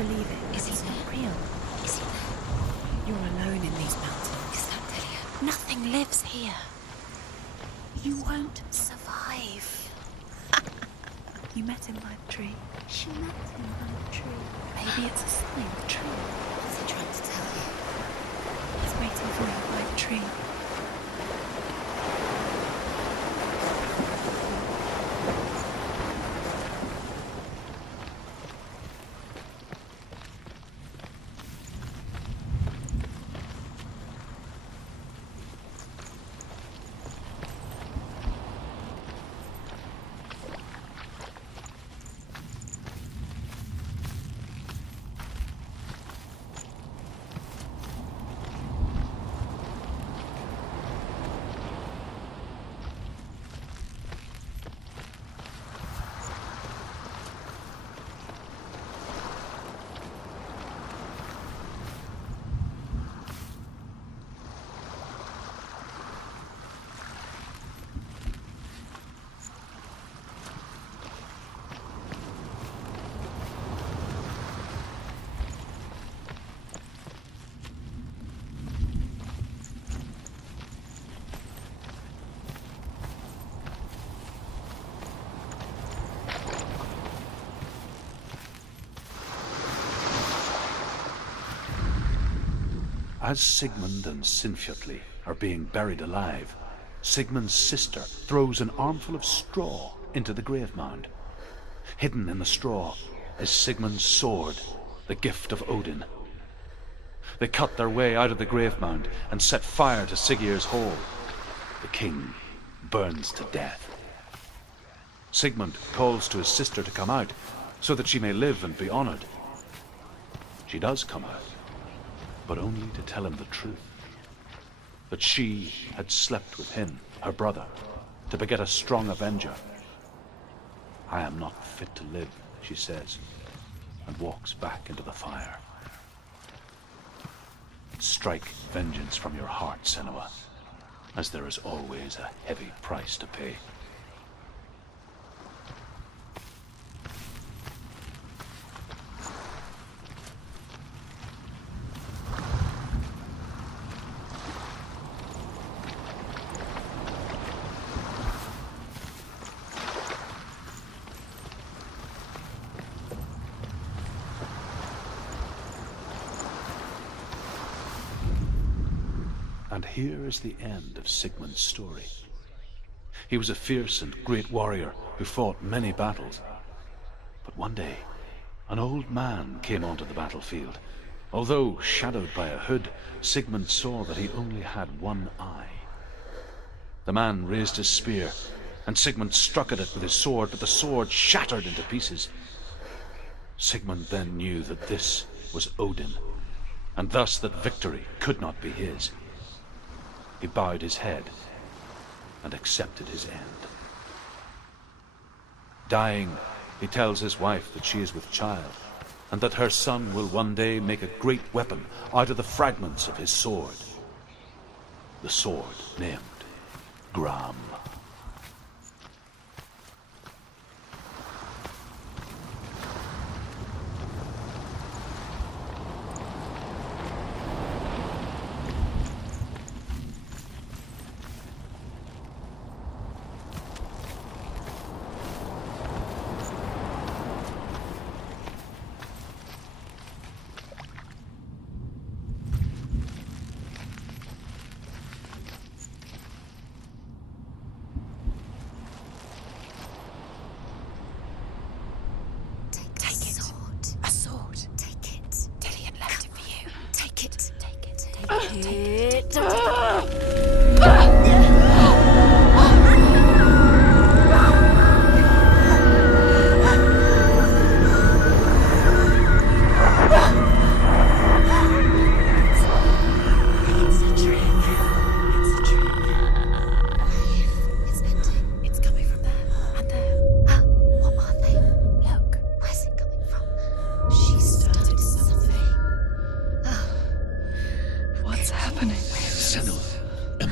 believe it. Is he It's not there? real. Is he there? You're alone in these mountains. Is that Delia? Nothing lives here. You won't survive. You met him by the tree. She met him by a tree. Maybe it's a sign. The tree. What's he trying to tell you? He's waiting for you by the tree. As Sigmund and Sinfjotli are being buried alive, Sigmund's sister throws an armful of straw into the grave mound. Hidden in the straw is Sigmund's sword, the gift of Odin. They cut their way out of the grave mound and set fire to Siggeir's hall. The king burns to death. Sigmund calls to his sister to come out so that she may live and be honored. She does come out, but only to tell him the truth. That she had slept with him, her brother, to beget a strong avenger. I am not fit to live, she says, and walks back into the fire. Strike vengeance from your heart, Senua, as there is always a heavy price to pay. And here is the end of Sigmund's story. He was a fierce and great warrior who fought many battles. But one day, an old man came onto the battlefield. Although shadowed by a hood, Sigmund saw that he only had one eye. The man raised his spear, and Sigmund struck at it with his sword, but the sword shattered into pieces. Sigmund then knew that this was Odin, and thus that victory could not be his. He bowed his head and accepted his end. Dying, he tells his wife that she is with child, and that her son will one day make a great weapon out of the fragments of his sword. The sword named Gram.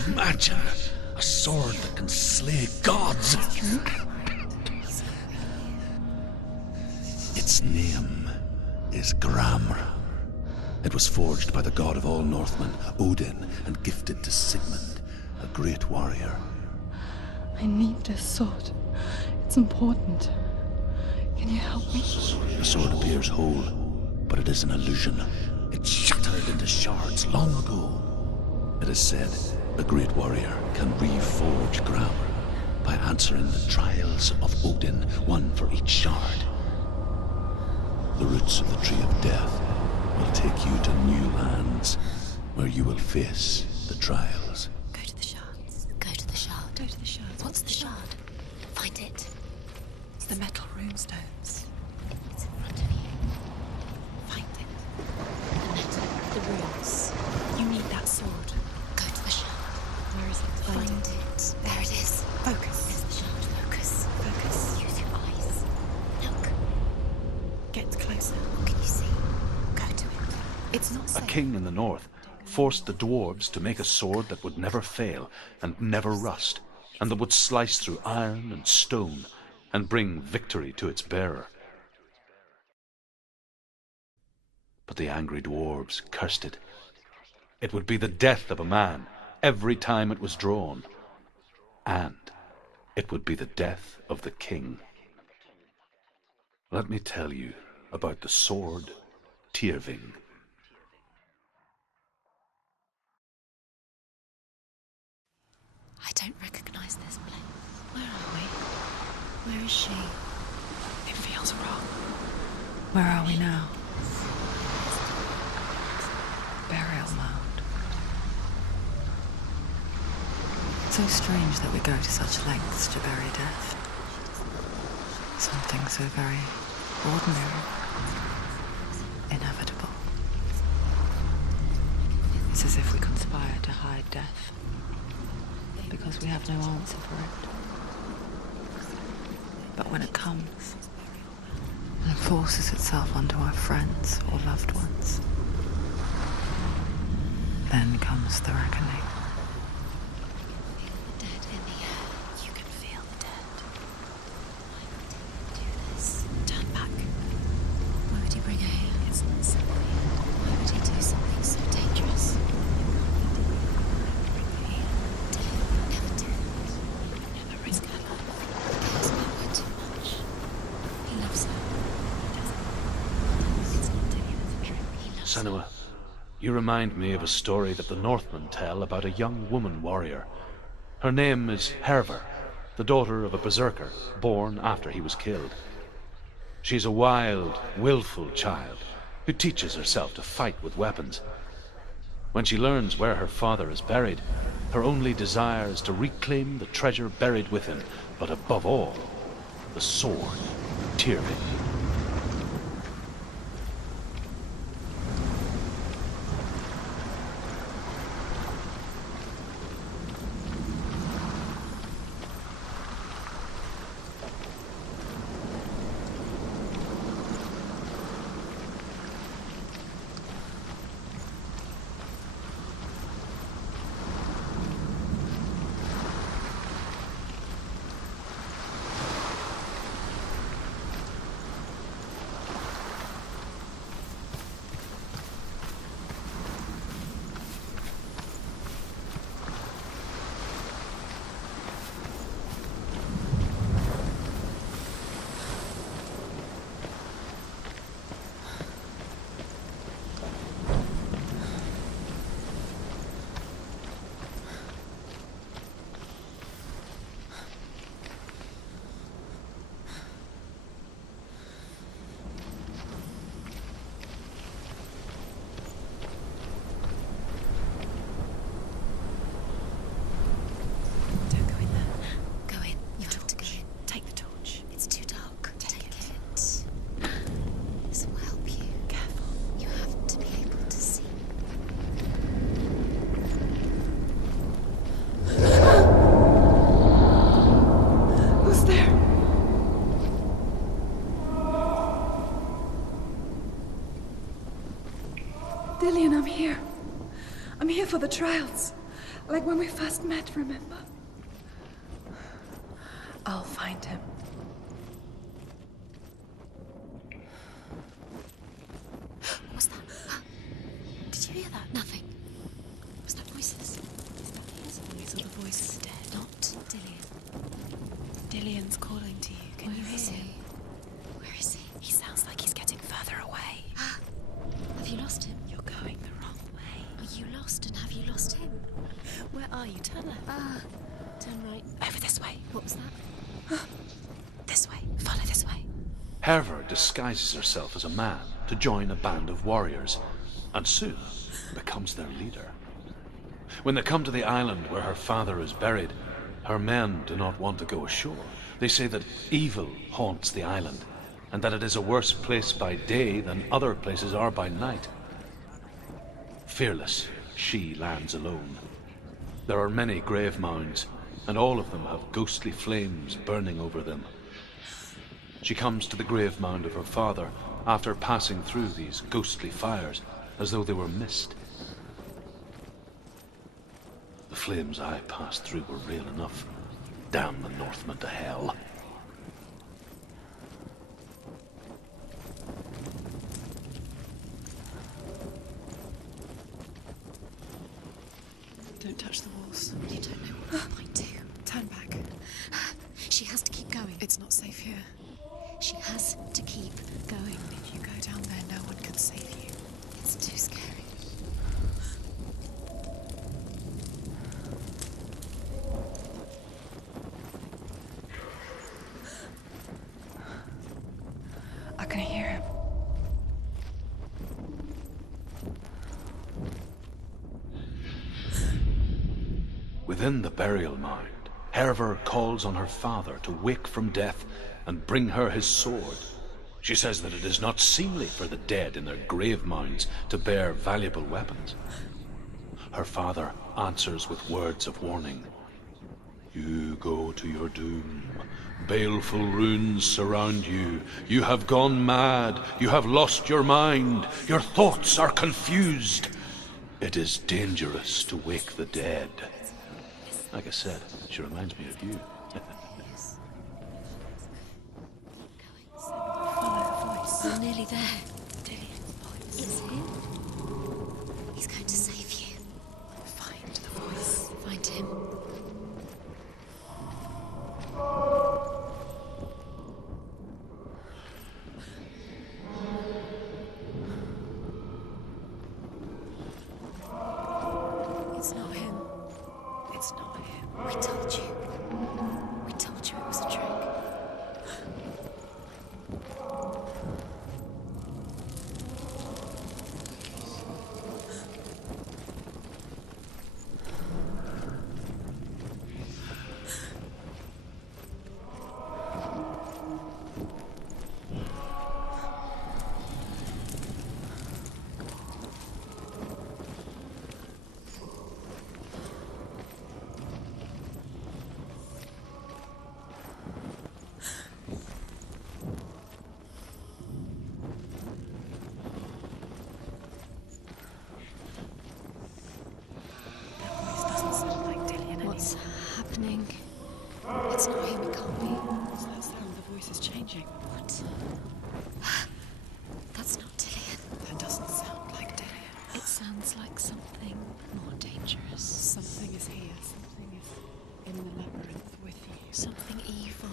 Imagine a sword that can slay gods. Its name is Gramr. It was forged by the god of all Northmen, Odin, and gifted to Sigmund, a great warrior. I need this sword. It's important. Can you help me? The sword appears whole, but it is an illusion. It shattered into shards long ago. It is said a great warrior can reforge Gramr by answering the trials of Odin, one for each shard. The roots of the Tree of Death will take you to new lands where you will face the trials. Go to the shards. Go to the shard. Go to the shards. What's the shard? Find it. It's the metal runestones. It's in front of you. Find it. The metal. The runes. You need that sword. Go to the shard. Where is it? Find it. There it is. Focus. There's the shard. Focus. Focus. Use your eyes. Look. Get closer. What can you see? Go to it. It's not A safe. king in the north forced the dwarves to make a sword that would never fail and never rust, and that would slice through iron and stone and bring victory to its bearer. But the angry dwarves cursed it. It would be the death of a man every time it was drawn, and it would be the death of the king. Let me tell you about the sword Tyrving. I don't recognize this place. Where are we? Where is she? It feels wrong. Where are we now? Burial mound. So strange that we go to such lengths to bury death. Something so very ordinary, inevitable. It's as if we conspire to hide death, because we have no answer for it. But when it comes and forces itself onto our friends or loved ones, then comes the reckoning. The dead in the air. You can feel the dead. Why would he do this? Turn back. Why would he bring her here? It's not safe. Why would he do something so dangerous? Never do. Never risk her life. He cares about her too much. He loves her. It's not taking as a trick. He loves Senua, you remind me of a story that the Northmen tell about a young woman warrior. Her name is Hervor, the daughter of a berserker born after he was killed. She's a wild, willful child who teaches herself to fight with weapons. When she learns where her father is buried, her only desire is to reclaim the treasure buried with him, but above all, the sword, Tyrving. Don't go in there. Go in. You have to go in. Take the torch. It's too dark. Take it. This will help you. Careful. You have to be able to see. Who's there? Dillian, I'm here. I'm here for the trials. Like when we first met, remember? I'll find him. Dillian's calling to you. Can you Where is hear he? him? Where is he? He sounds like he's getting further away. Have you lost him? You're going the wrong way. Are you lost and have you lost him? Where are you? Turn left. Turn right. Over this way. What was that? This way. Follow this way. Herver disguises herself as a man to join a band of warriors, and soon becomes their leader. When they come to the island where her father is buried, her men do not want to go ashore. They say that evil haunts the island, and that it is a worse place by day than other places are by night. Fearless, she lands alone. There are many grave mounds, and all of them have ghostly flames burning over them. She comes to the grave mound of her father after passing through these ghostly fires, as though they were mist. The flames I passed through were real enough. Damn the Northmen to hell. Don't touch the walls. You don't know what I might do. Turn back. She has to keep going. It's not safe here. She has to keep going. If you go down there, no one can save you. It's too scary. I can hear him. Within the burial mound, Herver calls on her father to wake from death and bring her his sword. She says that it is not seemly for the dead in their grave mounds to bear valuable weapons. Her father answers with words of warning. You go to your doom. Baleful runes surround you. You have gone mad. You have lost your mind. Your thoughts are confused. It is dangerous to wake the dead. Like I said, she reminds me of you. Follow the voice. We're nearly there. Dillian's voice. It's him. He's going to save you. Find the voice. Find him. It's not him. It's not him. We told you. We told you it was a trick. That voice doesn't sound like Dillian What's anymore. happening? It's not him, it can't be. What's that sound? The voice is changing. What? That's not Dillian. That doesn't sound like Dillian. It sounds like something more dangerous. Something is here. Something is in the labyrinth with you. Something evil.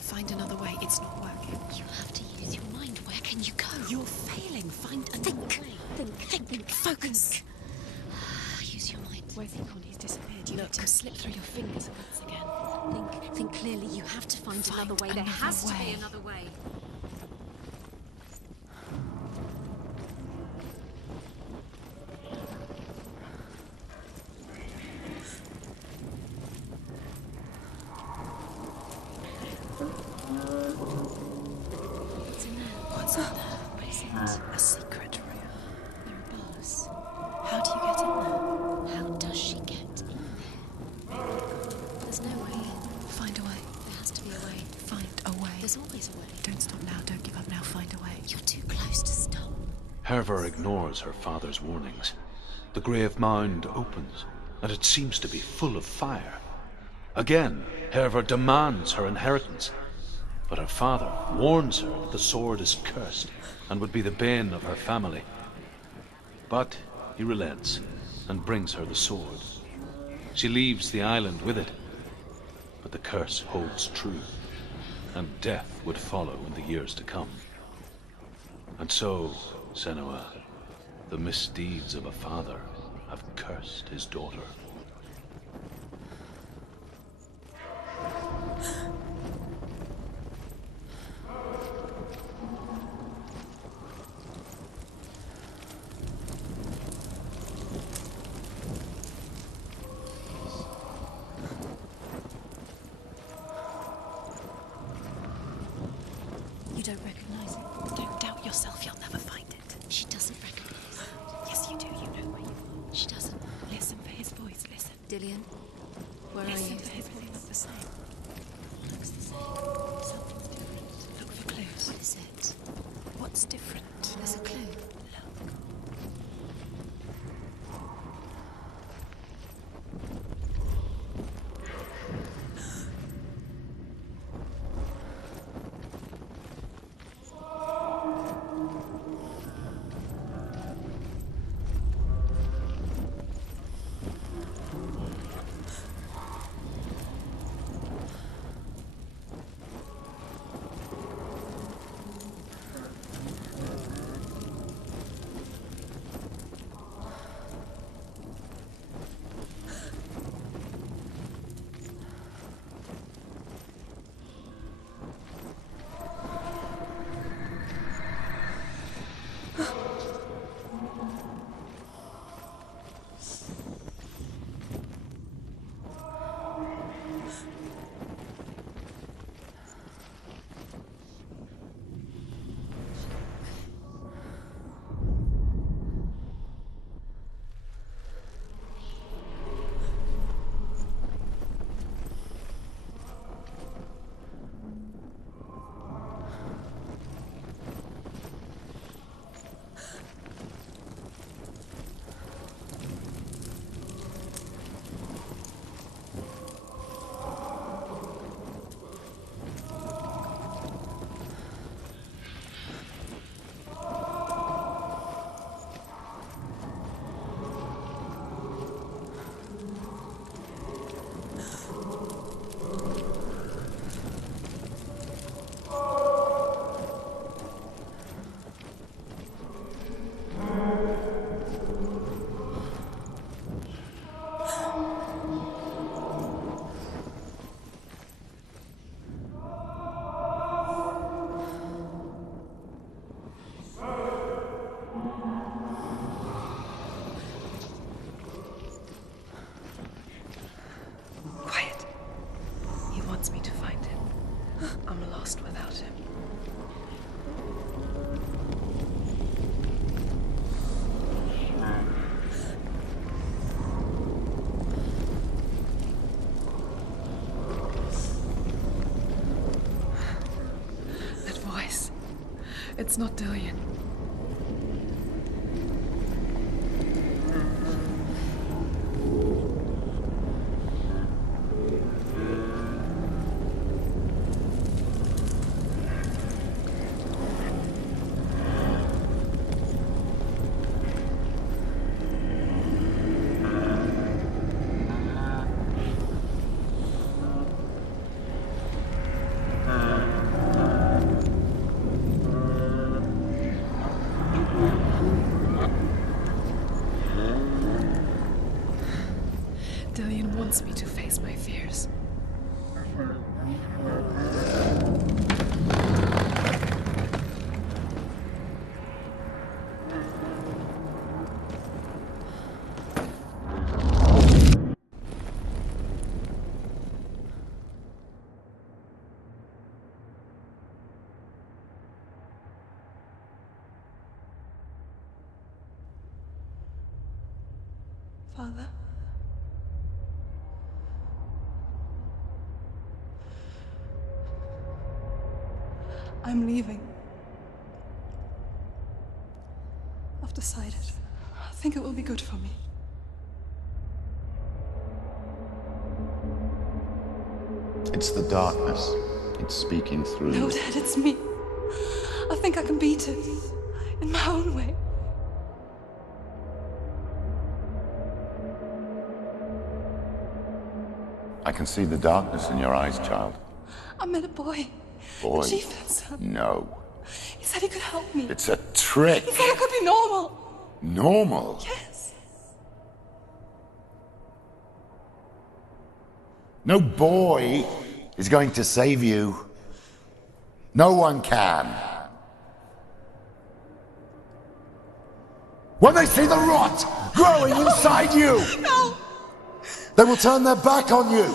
Find another way. It's not working. You have to use your mind. Where can you go? You're failing. Find another Think. way. Think. Focus. Use your mind. Where's he gone? He's disappeared. You let him slip through your fingers once again. Think clearly. You have to find another way. There another has to be way. another way. What's in there? What's in there? What is it? A secret room. There are bars. How do you get in there? How does she get in there? There's no way. Find a way. There has to be a way. Find a way. There's always a way. Don't stop now. Don't give up now. Find a way. You're too close to stop. Herver ignores her father's warnings. the grave mound opens, and it seems to be full of fire. Again, Hervor demands her inheritance, but her father warns her that the sword is cursed and would be the bane of her family. But he relents and brings her the sword. She leaves the island with it, but the curse holds true, and death would follow in the years to come. And so, Senua, the misdeeds of a father have cursed his daughter. You don't recognize it. Don't doubt yourself, you'll never find it. She doesn't recognize it. Yes, you do. You know where you are. She doesn't. Listen for his voice. Listen. Dillian, where Listen are you? for his voice. Not the same. Looks the same. Something's different. Look for clues. What is it? What's different? There's a clue. Quiet. He wants me to find him. I'm lost without him. That voice. It's not Dillian. Dillian wants me to face my fears. Father? I'm leaving. I've decided. think it will be good for me. It's the darkness. It's speaking through No, you. Dad, it's me. I think I can beat it. In my own way. I can see the darkness in your eyes, child. I met a boy. Boy. The chieftain's son. No. He said he could help me. It's a trick. He said I could be normal. Normal. Yes. No boy is going to save you. No one can. When they see the rot growing inside you, No! they will turn their back on you.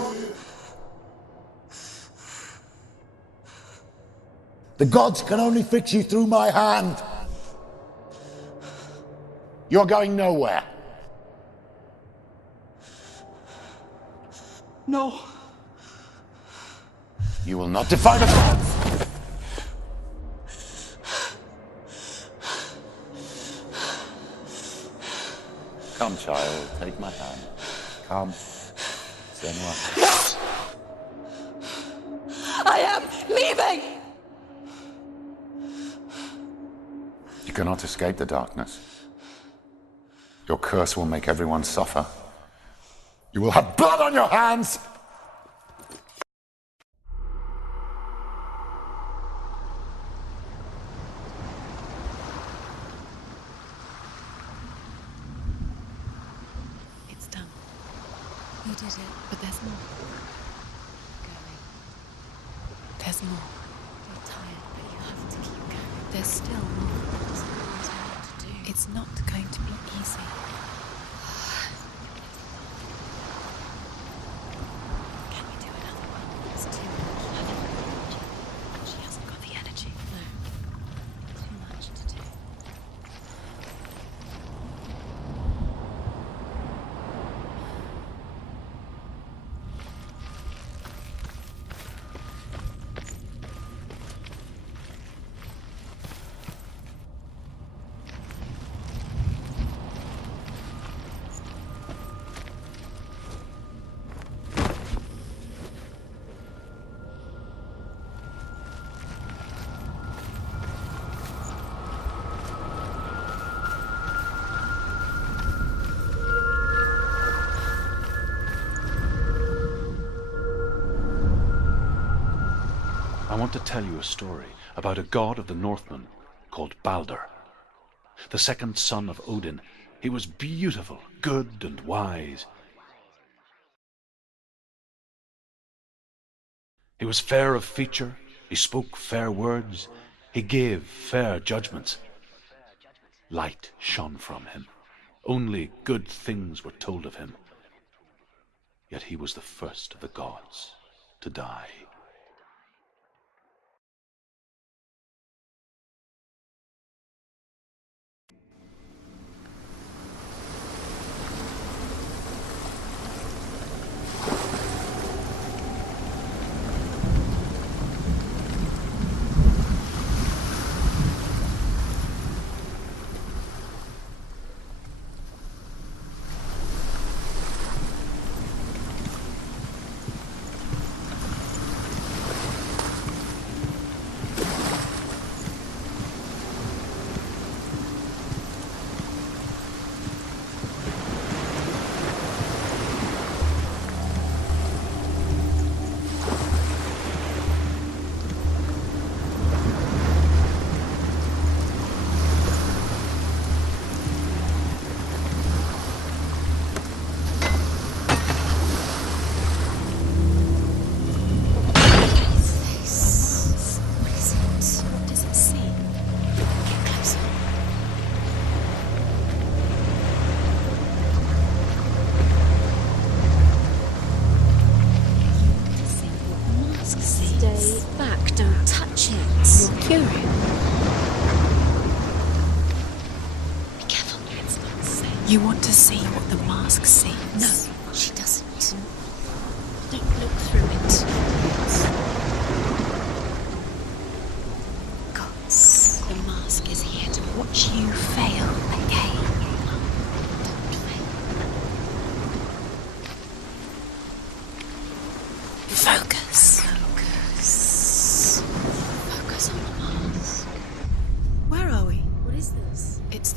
The gods can only fix you through my hand. You're going nowhere. No. You will not defy the gods. Come, child, take my hand. Come. Senua. I am leaving! You cannot escape the darkness. Your curse will make everyone suffer. You will have blood on your hands! It's done. You did it. But there's more. Going. There's more. You're tired, but you have to keep going. There's still more. There's always more to do. It's not going to be easy. Can we do another one? It's too much. She hasn't got the energy. No. Too much to do. I want to tell you a story about a god of the Northmen called Balder. The second son of Odin, he was beautiful, good, and wise. He was fair of feature, he spoke fair words, he gave fair judgments. Light shone from him. Only good things were told of him. Yet he was the first of the gods to die. You want to see what the mask sees? No, she doesn't. Don't look through it. Gods. The mask is here to watch you fail again.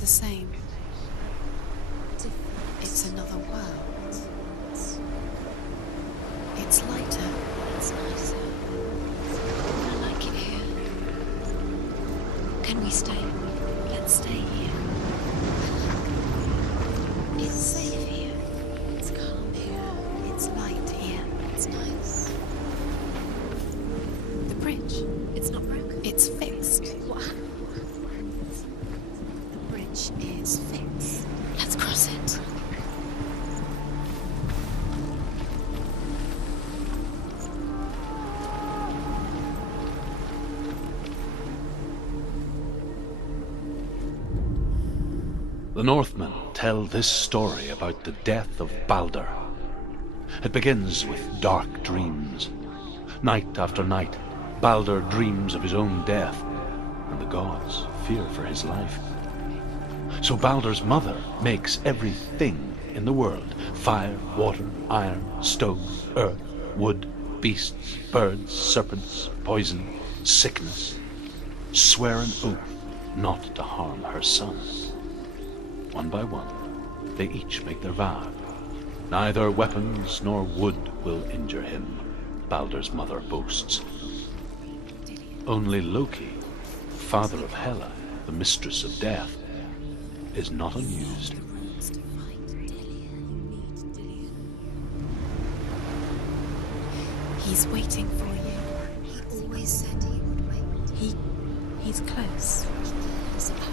the same. It's another world. It's lighter. It's nicer. I like it here. Can we stay? Let's stay here. It's safe here. It's calm here. It's light here. It's nice. The bridge. It's not broken. It's fixed. What? The bridge is fixed. Let's cross it. The Northmen tell this story about the death of Baldur. It begins with dark dreams. Night after night, Baldur dreams of his own death, and the gods fear for his life. So Baldur's mother makes everything in the world: fire, water, iron, stone, earth, wood, beasts, birds, serpents, poison, sickness, swear an oath not to harm her son. One by one, they each make their vow. Neither weapons nor wood will injure him, Baldur's mother boasts. Only Loki, father of Hela, the mistress of death, is not amused. He's waiting for you. He always said he would wait. He's close. He cares about you.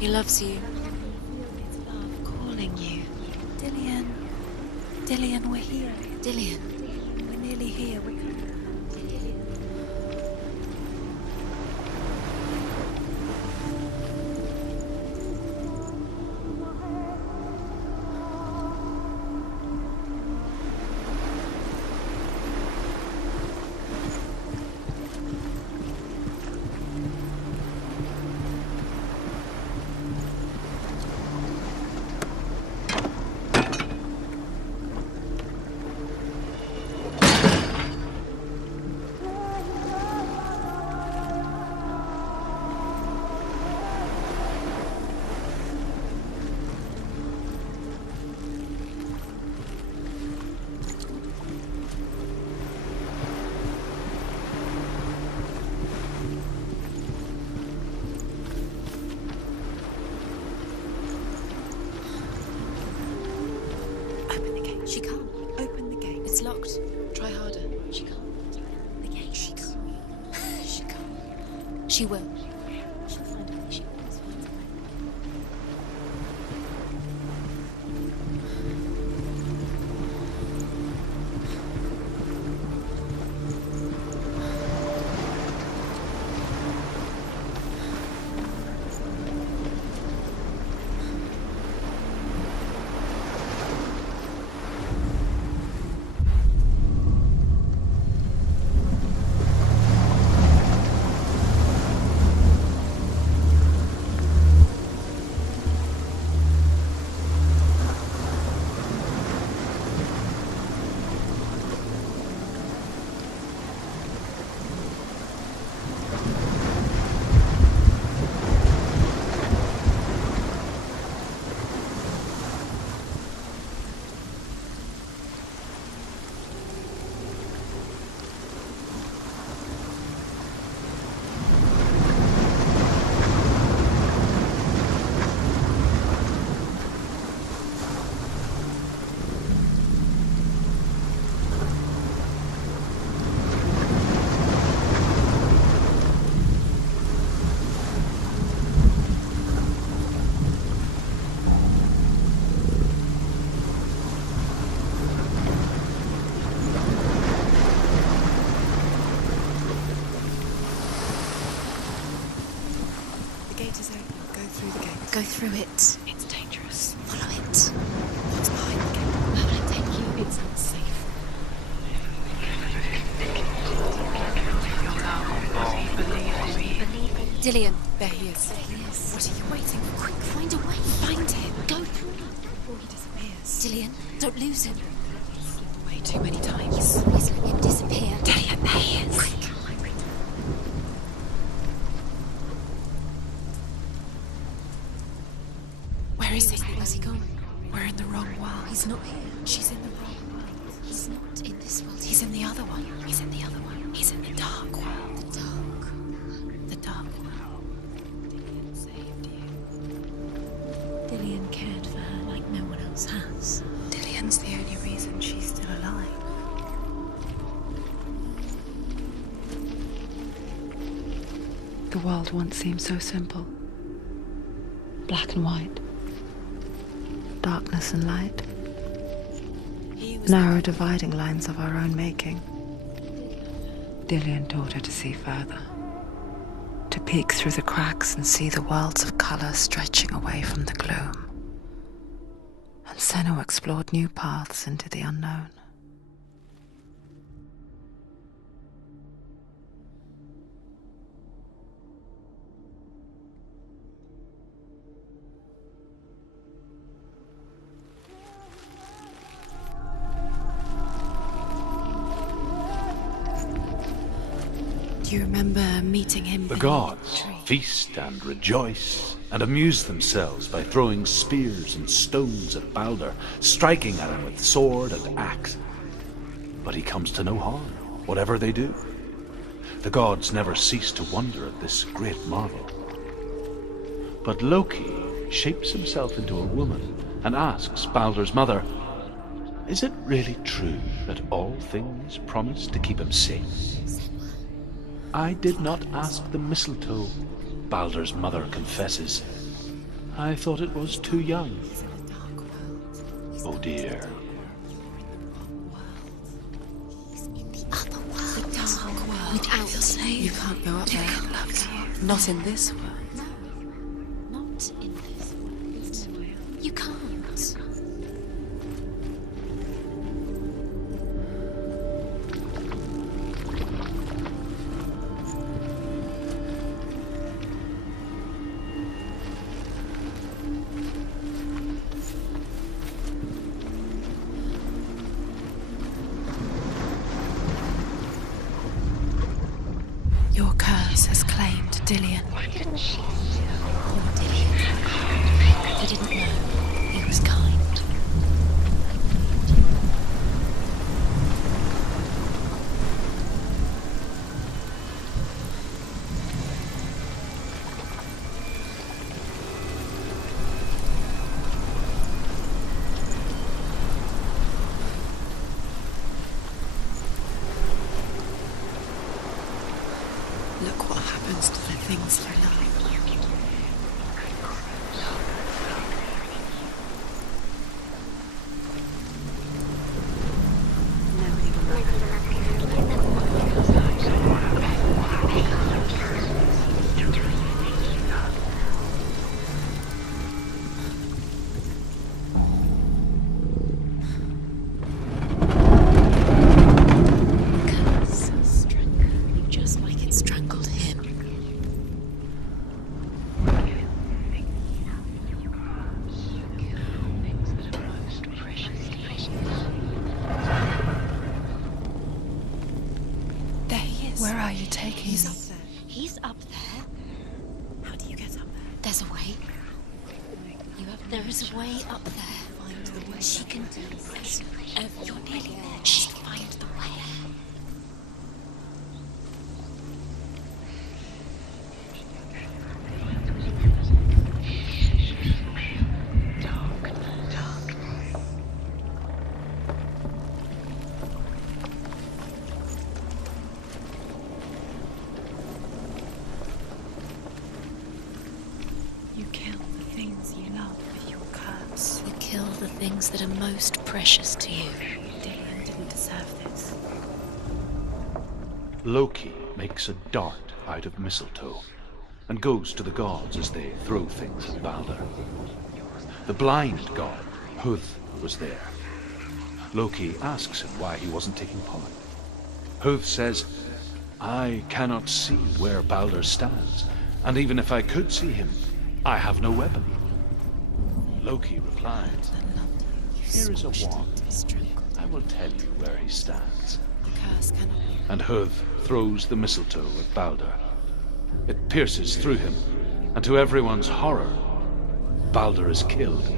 He loves you. His love calling you. Dillian. Dillian, we're here. Dillian. We're nearly here. We're coming. She can't. Open the gate. It's locked. Try harder. She can't. The gate, she can't. She can't. She will. She'll find a way. She always finds a way. Go through it. It's dangerous. Follow it. What's behind the gate? Where will I take you? It's unsafe. Dillian, there he is. What are you waiting for? Quick, find a way. Find him. Go through it. Before he disappears. Dillian, don't lose him. Way too many times. Always let him disappear. Dillian, there he is. Quick. Where is he? Where's he gone? We're in the wrong world. He's not here. She's in the wrong world. He's not in this world. He's in the other one. He's in the other one. He's in the dark world. the dark. The dark world. Dillian saved you. Dillian cared for her like no one else has. Dillian's the only reason she's still alive. The world once seemed so simple. Black and white. Darkness and light. He was Narrow dividing lines of our own making. Dillian taught her to see further. To peek through the cracks and see the worlds of color stretching away from the gloom. And Senua explored new paths into the unknown. Do you remember meeting him? The beneath gods the tree? feast and rejoice and amuse themselves by throwing spears and stones at Balder, striking at him with sword and axe. But he comes to no harm, whatever they do. The gods never cease to wonder at this great marvel. But Loki shapes himself into a woman and asks Balder's mother, "Is it really true that all things promise to keep him safe?" "I did not ask the mistletoe," Balder's mother confesses. "I thought it was too young." Oh dear. Other world. The dark world. Without the slave. You can't go up there. Dillian loves you. Not in this world. Not in this world. You can't. Your curse has claimed Dillian. Poor Dillian. He didn't know. He was kind. Look what happens to the things you love. Curse strangled you just like it strangled him. There he is. Where are you taking He's me? up there. He's up there. How do you get up there? There's a way. There is a way up there. Find the way. She can do this. You're nearly there. She can find the way. You kill the things you love with your curse. You kill the things that are most precious to you. Dillian didn't deserve this. Loki makes a dart out of mistletoe and goes to the gods as they throw things at Balder. The blind god, Huth, was there. Loki asks him why he wasn't taking part. Huth says, "I cannot see where Balder stands, and even if I could see him, I have no weapon." Loki replied, "Here is a wand. I will tell you where he stands." The curse cannot be. And Huth throws the mistletoe at Balder. It pierces through him, and to everyone's horror, Baldur is killed.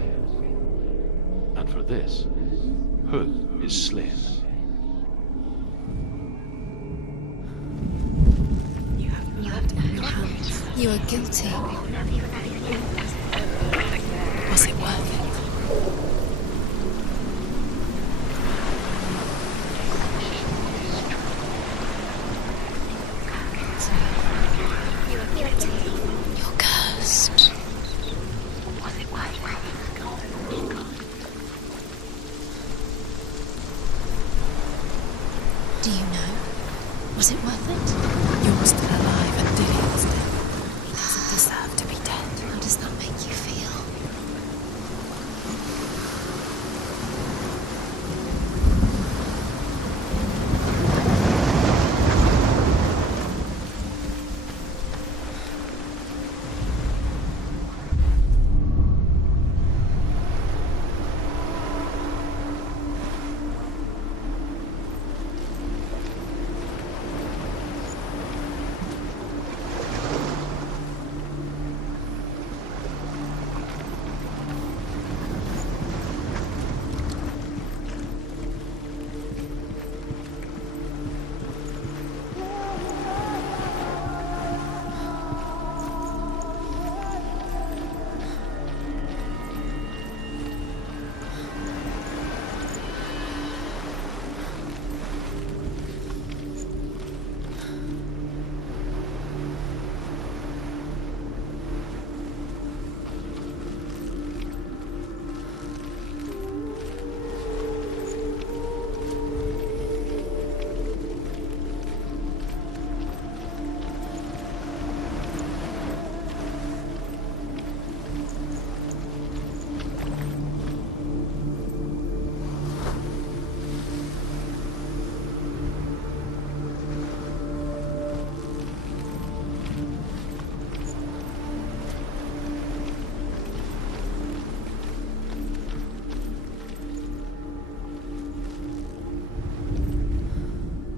And for this, Hud is slain. You are guilty. Was it worth it? You're cursed. Do you know? Was it worth it? You're still alive and Dillian's dead. He doesn't deserve to be dead. How does that make you feel?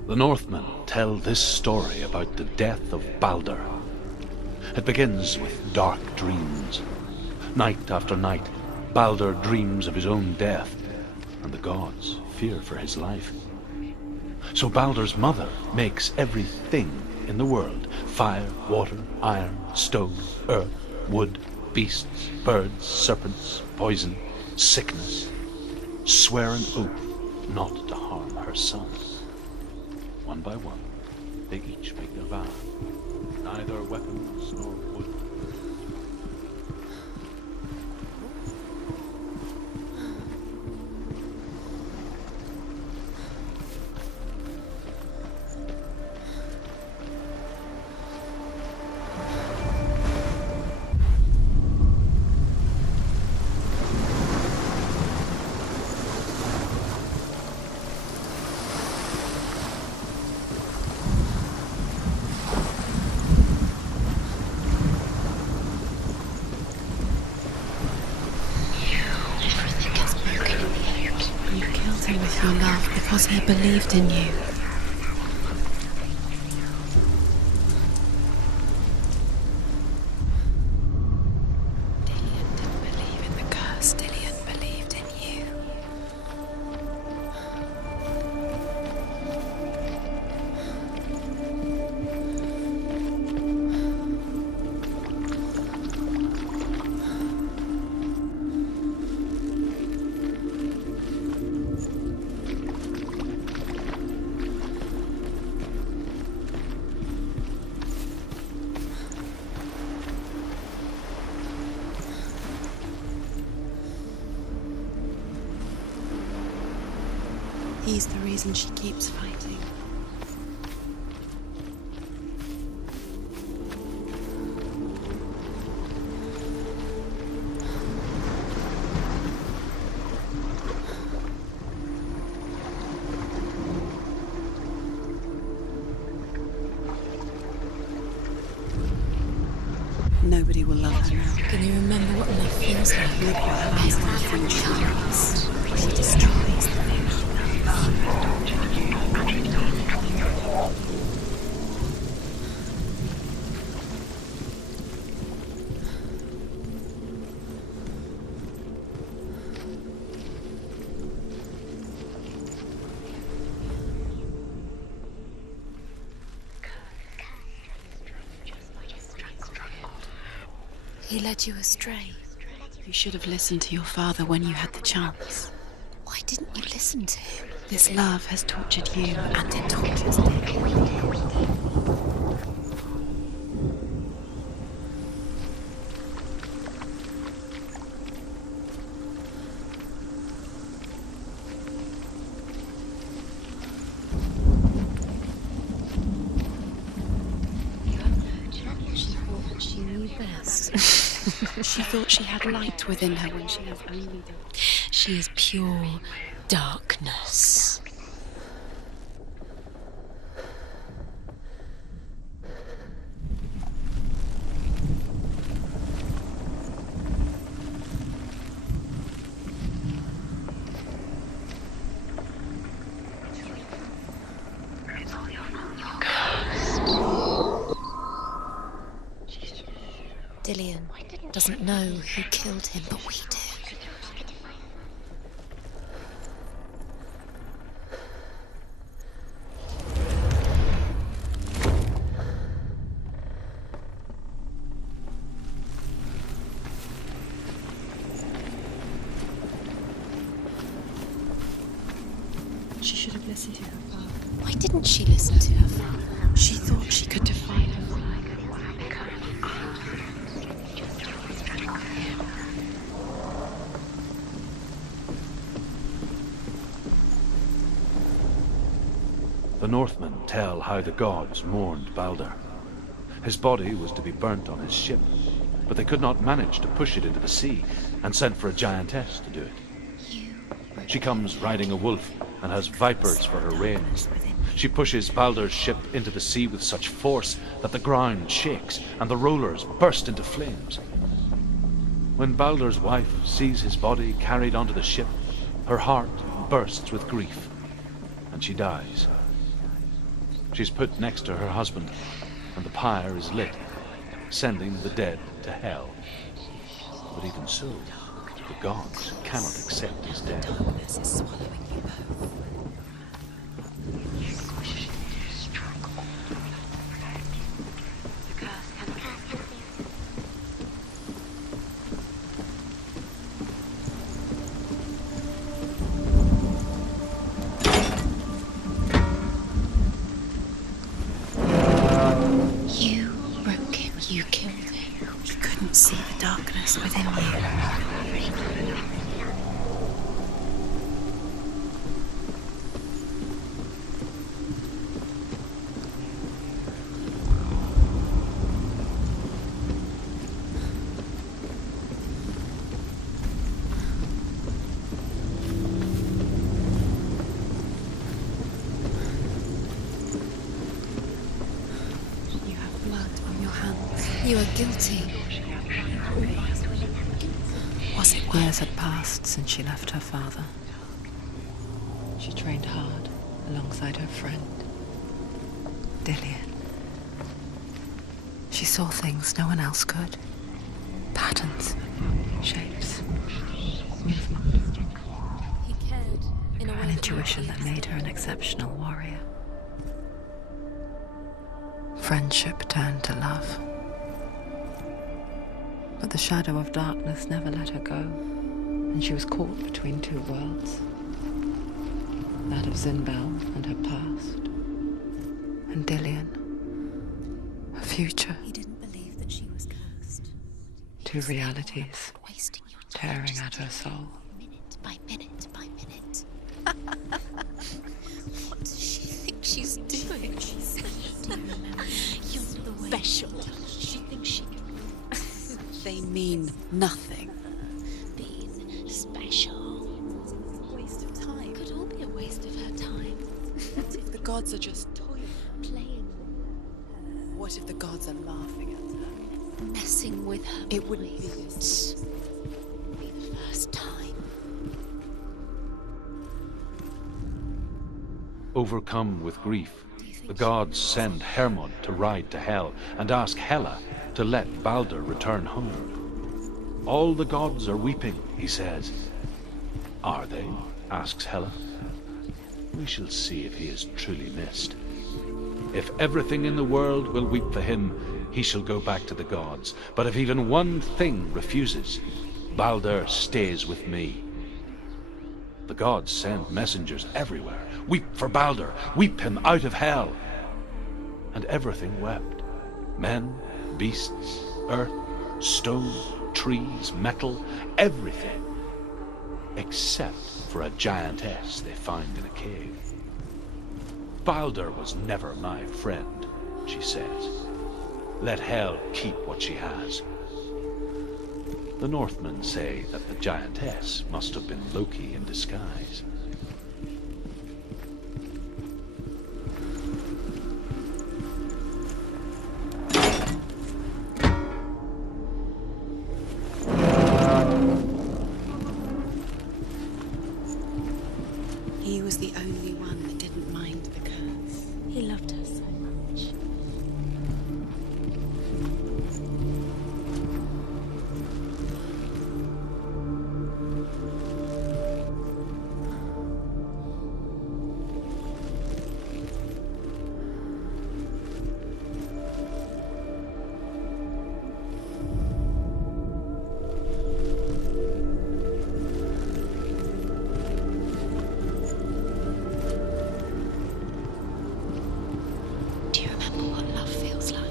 The Northmen tell this story about the death of Baldur. It begins with dark dreams. Night after night, Baldur dreams of his own death, and the gods fear for his life. So Baldur's mother makes everything in the world: fire, water, iron, stone, earth, wood, beasts, birds, serpents, poison, sickness, swear an oath not to harm her son. One by one, they each make their vow. Neither weapons nor wood. With your love because he believed in you. Dillian didn't believe in the curse. Dillian believed in you. He's the reason she keeps fighting. Nobody will love her now. Can you remember what love feels like? Look what happens when you Charles. She destroys the things she He led you astray. You should have listened to your father when you had the chance. Why didn't you listen to him? This love has tortured you, and it tortures me. She knew best. She thought she had light within her when she has only dark. She is pure darkness. Dillian doesn't know who killed him, but we do. She should have listened to her father. Why didn't she listen to her father? She thought she could define her. The Northmen tell how the gods mourned Balder. His body was to be burnt on his ship, but they could not manage to push it into the sea, and sent for a giantess to do it. She comes riding a wolf and has vipers for her reins. She pushes Balder's ship into the sea with such force that the ground shakes and the rollers burst into flames. When Balder's wife sees his body carried onto the ship, her heart bursts with grief, and she dies. She's put next to her husband, and the pyre is lit, sending the dead to hell. But even so, the gods cannot accept his death. Darkness is swallowing you both. You broke him, you killed him. You couldn't see the darkness within you. You have blood on your hands. You are guilty. Was it years had passed since she left her father? She trained hard alongside her friend, Dillian. She saw things no one else could. Patterns, shapes, movement. He cared in a way An that intuition that made her an exceptional warrior. Friendship turned to love. But the shadow of darkness never let her go, and she was caught between two worlds. That of Zinbel and her past, and Dillian, her future. He didn't believe that she was cursed. Two realities Wasting your time. tearing just at her soul. minute by minute by minute. What does she think she's doing? Do you remember? You're the way special. She thinks she They mean nothing. being special. Waste of time. Could all be a waste of her time. What if the gods are just toying? Playing, What if the gods are laughing at her? messing with her. It wouldn't be mind. this. Be the first time. Overcome with grief, the gods send Hermod to ride to Hell and ask Hela to let Balder return home. All the gods are weeping, he says. Are they? Asks Hela. We shall see if he is truly missed. If everything in the world will weep for him, he shall go back to the gods. But if even one thing refuses, Baldur stays with me. The gods send messengers everywhere. Weep for Baldur, weep him out of hell. And everything wept. Men, beasts, earth, stone, trees, metal, everything. Except for a giantess they find in a cave. Baldur was never my friend, she says. Let hell keep what she has. The Northmen say that the giantess must have been Loki in disguise. He was the only one that didn't mind the curse. He loved her so much. Do you remember what love feels like?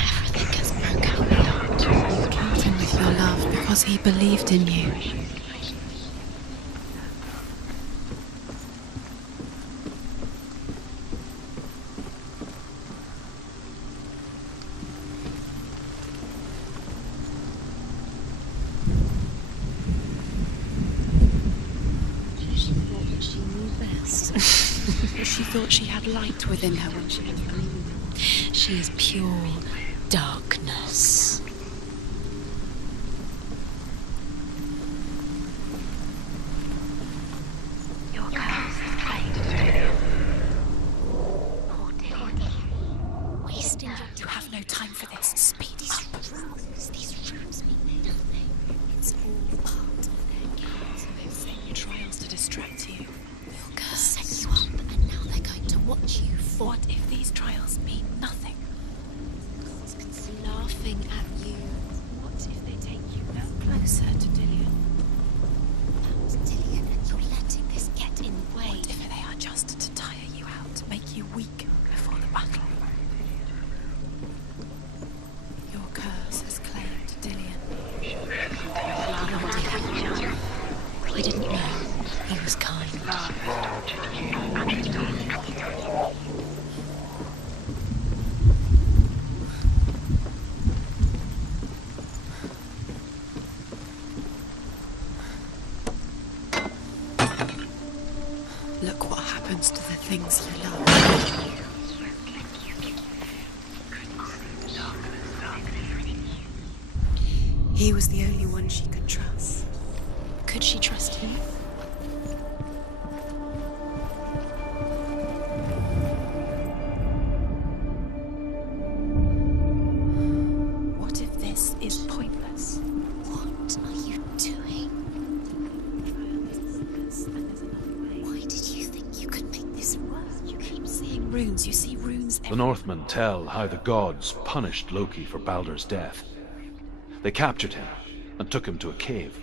Everything has broken apart. You killed him with your love because he believed in you. She thought that she knew best. She thought she had light within her when she was green. She is pure darkness. Your curse is faded. Poor Dillion. Wasting your time. You have no time for this. Speed up. These rooms mean nothing. It's all part of their game. So they've set you trials to distract you. Your curse set you up, and now they're going to watch you fall. What if these trials mean nothing? Gods laughing at you. What if they take you no closer to Dillion? That's Dillion, and you're letting this get in the way. What if they are just to tire you out, to make you weak before the battle? Your curse has claimed Dillion. He didn't know. He was kind. Look what happens to the things you love. He was the only one she could trust. Could she trust him? What if this is pointless? What are you doing? Why did you think you could make this work? You keep seeing runes. You see runes The Northmen tell how the gods punished Loki for Baldur's death. They captured him and took him to a cave.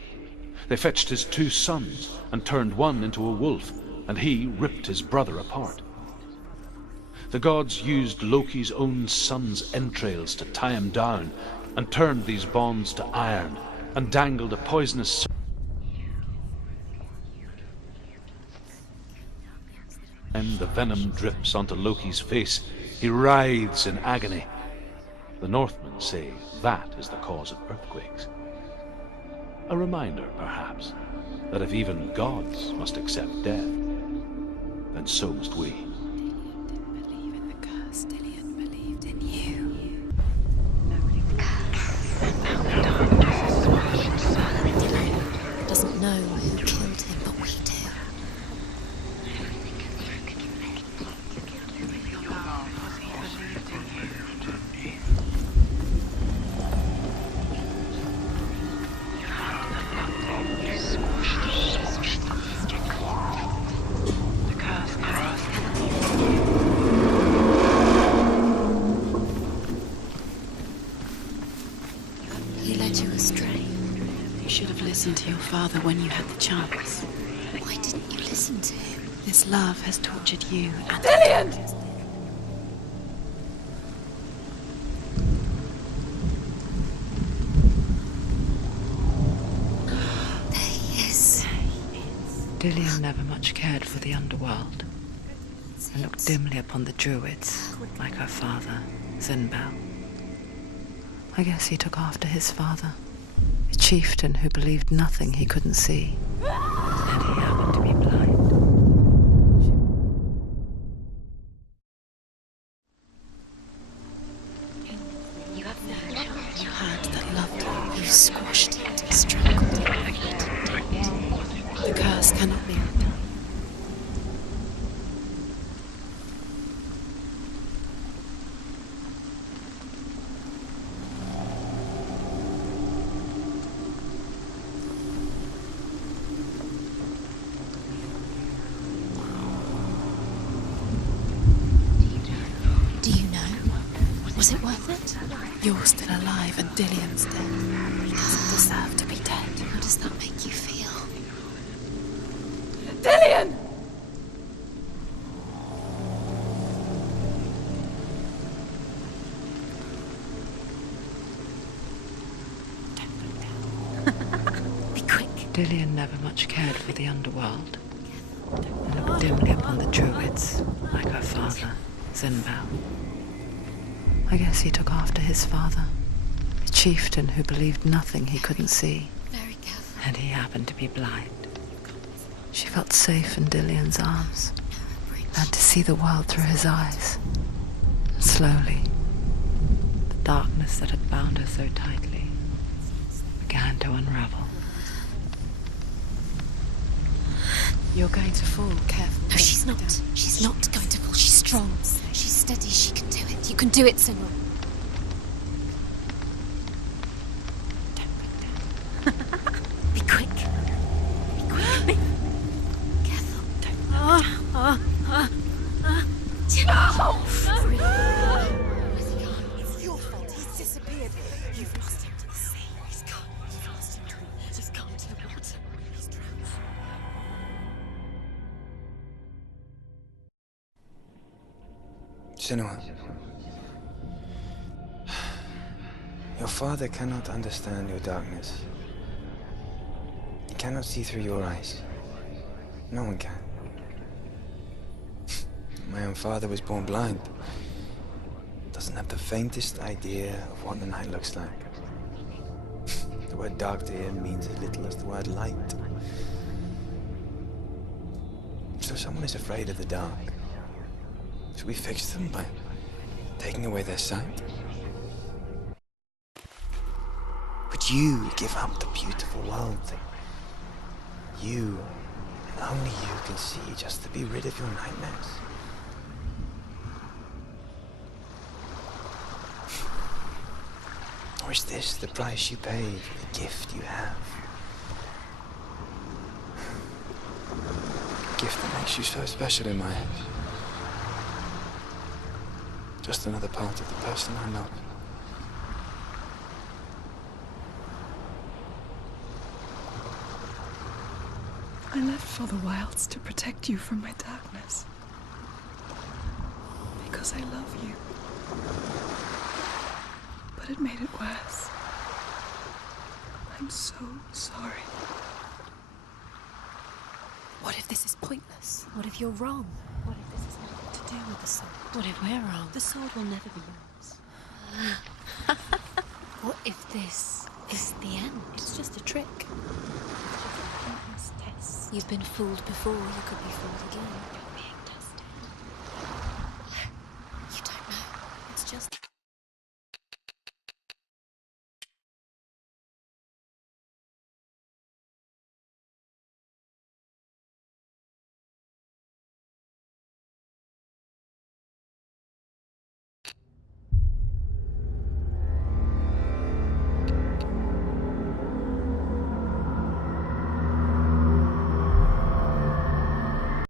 They fetched his 2 sons and turned one into a wolf, and he ripped his brother apart. The gods used Loki's own son's entrails to tie him down and turned these bonds to iron and dangled a poisonous and the venom drips onto Loki's face. He writhes in agony. The Northmen say that is the cause of earthquakes. A reminder, perhaps, that if even gods must accept death, then so must we. Dillion didn't believe in the curse. Dillion believed in you. Dillion doesn't know who killed him, but we do. astray. You should have listened to your father when you had the chance. Why didn't you listen to him? This love has tortured you and... Dillian! There he is. Dillian never much cared for the underworld and looked dimly upon the druids, like her father, Zinbel. I guess he took after his father, a chieftain who believed nothing he couldn't see, and he happened to be blind. You have no chance. You had that loved you. You squashed it, strangled it, The curse cannot be undone. Do you know? Was it worth it? You're still alive and Dillian's dead. He doesn't deserve to be dead. How does that make you feel? Dillian! Be quick. Dillian never much cared for the underworld and looked dimly upon the druids, like her father, Zinbel. I guess he took after his father, a chieftain who believed nothing he couldn't see, Very careful. and he happened to be blind. She felt safe in Dillian's arms, learned to see the world through his eyes. And slowly, the darkness that had bound her so tightly began to unravel. You're going to fall, careful. No, she's not. She's not going to fall. She's strong. She's steady. She can do it. You can do it, Senua. Be quick. Be quick. Careful. It's your fault. He's disappeared. You've lost him to the sea. He's gone. You've lost him to him. Just gone to the water. He's drowned. Senua, your father cannot understand your darkness. He cannot see through your eyes. No one can. My own father was born blind. Doesn't have the faintest idea of what the night looks like. The word dark to him means as little as the word light. So if someone is afraid of the dark, should we fix them by taking away their sight? Would you give up the beautiful world that you, and only you, can see just to be rid of your nightmares? Or is this the price you pay for the gift you have? A gift that makes you so special in my eyes. Just another part of the person I love. I left for the wilds to protect you from my darkness. Because I love you. But it made it worse. I'm so sorry. What if this is pointless? What if you're wrong? What if this has nothing to do with the sword? What if we're wrong? The sword will never be yours. What if this is the end? It's just a trick. It's just a pointless test. You've been fooled before, you could be fooled again.